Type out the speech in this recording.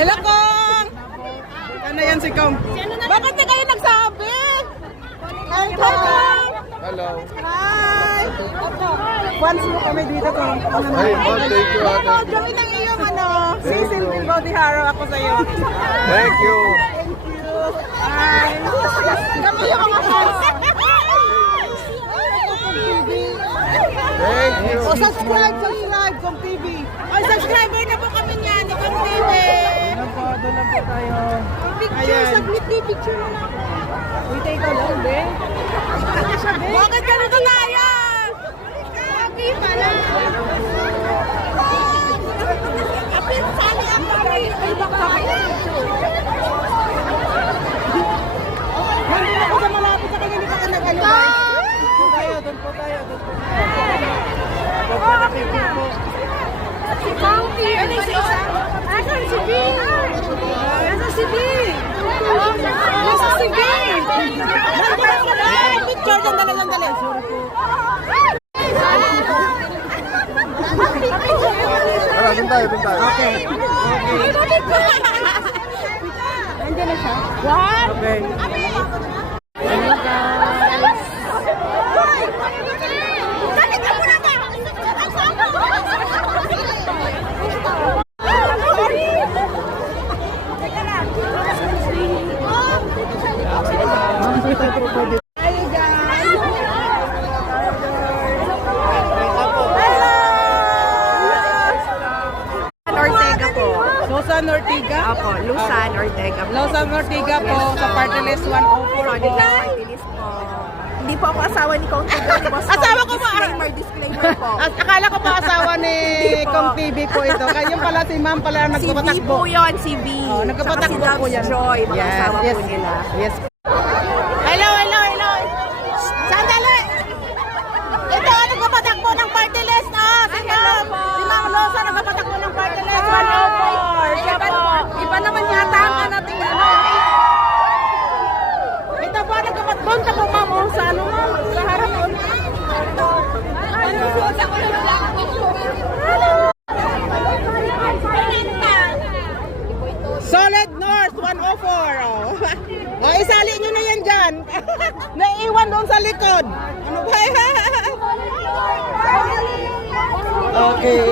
Hello, Kong! Ano yan si Kong? Bakit di kayo nagsabi? Hi, Kong! Hello. Hi! Once mo kami dito, Kong. Hey, thank you, ate. Kami ng iyong Sisil Body Haro ako sa'yo. Thank you. Hi! Kami yung mga fans. Thank you. O, subscribe, Kong TV. Ay, subscriber na po kami niyan, ni Kong TV. Doon lang po tayo. Picture, submit ni picture mo na. Uy, take a lang, be. Bakit ganito tayo? Happy pala. Apin, sali ako. Ay, baka. Hindi na ako sa malapit sa kanya, hindi pa ka nag-ano. Doon po tayo. Si County. Ano si Isa? Asan si B? Asan si B? Asan si B? Picture, sandali. Tara, doon tayo. Okay. Nandiyan na siya? What? Okay. Hello, guys. Bakit ka muna ba? Luzon, Ortiga? Opo, Luzon, Ortega po. Luzon, Ortiga po sa Party List 104 po. Party list po. Hindi po ako asawa ni Kong TV. Asawa ko ba? Disclaimer po. Akala ko pa asawa ni Hindi po. Kong TV po ito. Kaya pala si ma'am pala Si V nagpapatakbo. po yun, si V. Oh, nagpapatakbo Saka si po yan. Loves Joy, mga asawa po nila. Yes. Hello. Sandali. Ito, nagpapatakbo ng Party List. Si ma'am. Si ma'am Losa nagpapatakbo ng Party List 104. Siya po. Iba naman yata ang natin Ito po, nagpapatakbo po ma'am. Sa ano ma'am? Sa harap. Solid North 104. Oh, isali nyo na yan dyan. Naiiwan doon sa likod. Ano ba? Okay.